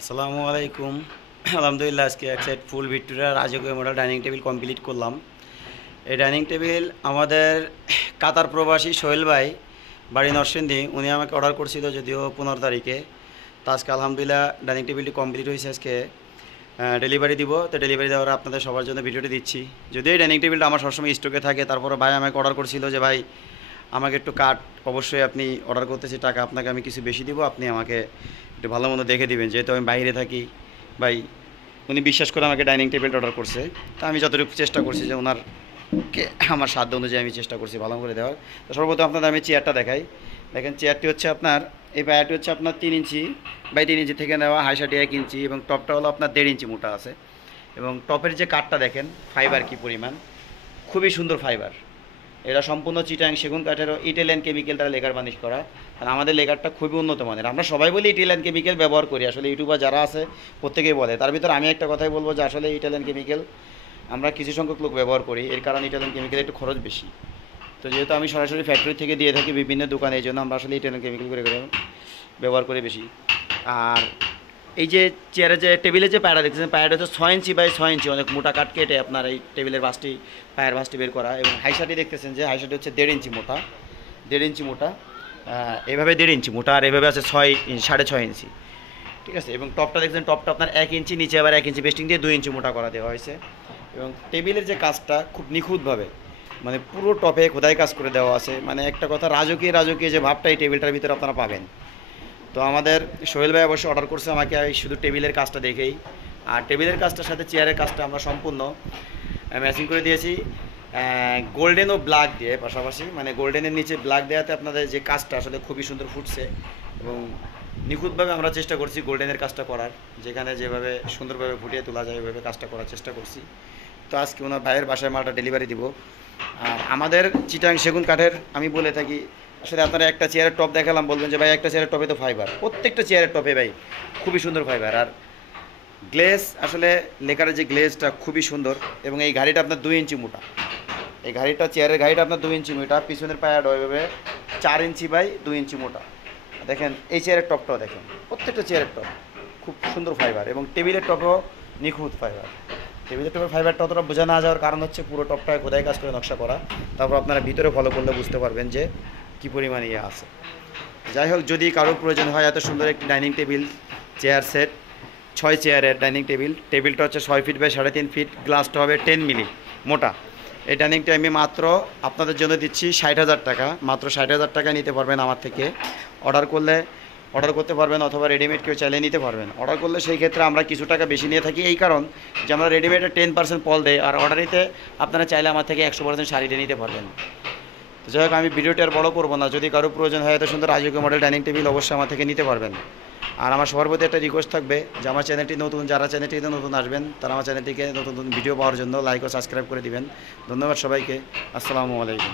আসসালামু আলাইকুম। আলহামদুলিল্লাহ আজকে এক সেট ফুল ভিক্টোরিয়া রাজকীয় মডেল ডাইনিং টেবিল কমপ্লিট করলাম। এই ডাইনিং টেবিল আমাদের কাতার প্রবাসী সোহেল ভাই, বাড়ি নরসিংদী, উনি আমাকে অর্ডার করছিল যদিও 15 তারিখে। তো আজকে আলহামদুলিল্লাহ ডাইনিং টেবিলটি কমপ্লিট হয়েছে। আজকে ডেলিভারি দিব, তো ডেলিভারি দেওয়ার আপনাদের সবার জন্য ভিডিওটি দিচ্ছি। যদিও এই ডাইনিং টেবিলটা আমার সবসময় স্টকে থাকে, তারপরে ভাই আমাকে অর্ডার করছিল যে ভাই আমাকে একটু কাট, অবশ্যই আপনি অর্ডার করতেছি, টাকা আপনাকে আমি কিছু বেশি দিব, আপনি আমাকে একটু ভালো মতো দেখে দিবেন, যেহেতু আমি বাইরে থাকি। ভাই উনি বিশ্বাস করে আমাকে ডাইনিং টেবিলটা অর্ডার করছে, তা আমি যতটুকু চেষ্টা করছি যে ওনারকে আমার সাধ্য অনুযায়ী আমি চেষ্টা করছি ভালো করে দেওয়ার। তো সর্বপ্রথম আপনাদের আমি চেয়ারটা দেখাই। দেখেন চেয়ারটি হচ্ছে আপনার, এই পায়াটি হচ্ছে আপনার 3 ইঞ্চি বাই 3 ইঞ্চি থেকে নেওয়া, হাইসাটি 1 ইঞ্চি এবং টপটা হলো আপনার 1.5 ইঞ্চি মোটা আছে। এবং টপের যে কাঠটা দেখেন ফাইবার কী পরিমাণ, খুবই সুন্দর ফাইবার। এটা সম্পূর্ণ চিটাং সেগুন কাঠেরও ইটালিয়ান কেমিক্যাল দ্বারা লেকার বানিশ করা। আর আমাদের লেকারটা খুবই উন্নত মানের। আমরা সবাই বলি ইটালিয়ান কেমিক্যাল ব্যবহার করি, আসলে ইউটিউবার যারা আছে প্রত্যেকেই বলে। তার ভিতরে আমি একটা কথাই বলবো যে আসলে ইটালিয়ান কেমিক্যাল আমরা কিছু সংখ্যক লোক ব্যবহার করি, এর কারণ ইটালিয়ান কেমিক্যাল একটু খরচ বেশি। তো যেহেতু আমি সরাসরি ফ্যাক্টরি থেকে দিয়ে থাকি বিভিন্ন দোকানে, এই জন্য আমরা আসলে ইটালিয়ান কেমিক্যাল করে ব্যবহার করি বেশি। আর এই যে চেয়ারে যে টেবিলের যে পায়রা দেখতেছেন, পায়রাটা হচ্ছে 6 ইঞ্চি বাই 6 ইঞ্চি, অনেক মোটা কাঠ কেটে আপনার এই টেবিলের বাসটি, পায়ের বাসটি বের করা। এবং হাইসাটি দেখতেছেন যে হাইসাটি হচ্ছে 1.5 ইঞ্চি মোটা, 1.5 ইঞ্চি মোটা, এভাবে 1.5 ইঞ্চি মোটা, আর এভাবে আছে 6.5 ইঞ্চি, ঠিক আছে। এবং টপটা দেখছেন, টপটা আপনার 1 ইঞ্চি, নিচে আবার 1 ইঞ্চি বেস্টিং দিয়ে 2 ইঞ্চি মোটা করা দেওয়া হয়েছে। এবং টেবিলের যে কাজটা খুব নিখুঁতভাবে, মানে পুরো টপে খোদাই কাজ করে দেওয়া আছে। মানে একটা কথা, রাজকীয় রাজকীয় যে ভাবটা এই টেবিলটার ভিতরে আপনারা পাবেন। তো আমাদের সোহেল ভাই অবশ্যই অর্ডার করছে আমাকে শুধু টেবিলের কাজটা দেখেই। আর টেবিলের কাজটার সাথে চেয়ারের কাজটা আমরা সম্পূর্ণ ম্যাচিং করে দিয়েছি গোল্ডেন ও ব্ল্যাক দিয়ে, পাশাপাশি মানে গোল্ডেনের নিচে ব্ল্যাক দেওয়াতে আপনাদের যে কাজটা আসলে খুবই সুন্দর ফুটছে। এবং নিখুঁতভাবে আমরা চেষ্টা করছি গোল্ডেনের কাজটা করার, যেখানে যেভাবে সুন্দরভাবে ফুটিয়ে তোলা যায় ওইভাবে কাজটা করার চেষ্টা করছি। তো আজকে ওনার ভাইয়ের বাসায় মালটা ডেলিভারি দিব। আর আমাদের চিটাং সেগুন কাঠের আমি বলে থাকি, আসলে আপনারা একটা চেয়ারের টপ দেখালাম, বলবেন যে ভাই একটা চেয়ারের টপে তো ফাইবার, প্রত্যেকটা চেয়ারের টপে ভাই খুবই সুন্দর ফাইবার। আর গ্লেজ, আসলে লেকারের যে গ্লেজটা খুবই সুন্দর। এবং এই গাড়িটা আপনার 2 ইঞ্চি মোটা, এই গাড়িটা চেয়ারের গাড়িটা আপনার 2 ইঞ্চি মোটা, পিছনের পায়াটা ওইভাবে 4 ইঞ্চি বাই 2 ইঞ্চি মোটা। দেখেন এই চেয়ারের টপটাও দেখেন, প্রত্যেকটা চেয়ারের টপ খুব সুন্দর ফাইবার। এবং টেবিলের টপও নিখুঁত ফাইবার। টেবিলের টপের ফাইবারটা অতটা বোঝা না যাওয়ার কারণ হচ্ছে পুরো টপটায় খোদাই কাজ করে নকশা করা, তারপর আপনারা ভিতরে ফলো করলে বুঝতে পারবেন যে কী পরিমাণ ইয়ে আছে। যাই হোক, যদি কারো প্রয়োজন হয় এত সুন্দর একটি ডাইনিং টেবিল চেয়ার সেট, 6 চেয়ারের ডাইনিং টেবিল, টেবিলটা হচ্ছে 6 ফিট বাই 3.5 ফিট, গ্লাসটা হবে 10 মিলি মোটা। এই ডাইনিংটা আমি মাত্র আপনাদের জন্য দিচ্ছি 60,000 টাকা, মাত্র 60,000 টাকা নিতে পারবেন আমার থেকে। অর্ডার করতে পারবেন, অথবা রেডিমেড কেউ চাইলে নিতে পারবেন। অর্ডার করলে সেই ক্ষেত্রে আমরা কিছু টাকা বেশি নিয়ে থাকি, এই কারণ যে আমরা রেডিমেডে 10% পল দেয়, আর অর্ডারিতে আপনারা চাইলে আমার থেকে 100% শাড়িটা নিতে পারবেন। তো যাই হোক, আমি ভিডিওটি আর বড় করবো না। যদি কারো প্রয়োজন হয় এত সুন্দর রাজকীয় মডেল ডাইনিং টেবিল, অবশ্যই আমার থেকে নিতে পারবেন। আর আমার সবার প্রতি একটা রিকোয়েস্ট থাকবে যে আমার চ্যানেলটি নতুন, যারা চ্যানেলটিতে নতুন আসবেন তারা আমার চ্যানেলটিকে নতুন নতুন ভিডিও পাওয়ার জন্য লাইক ও সাবস্ক্রাইব করে দিবেন। ধন্যবাদ সবাইকে। আসসালামু আলাইকুম।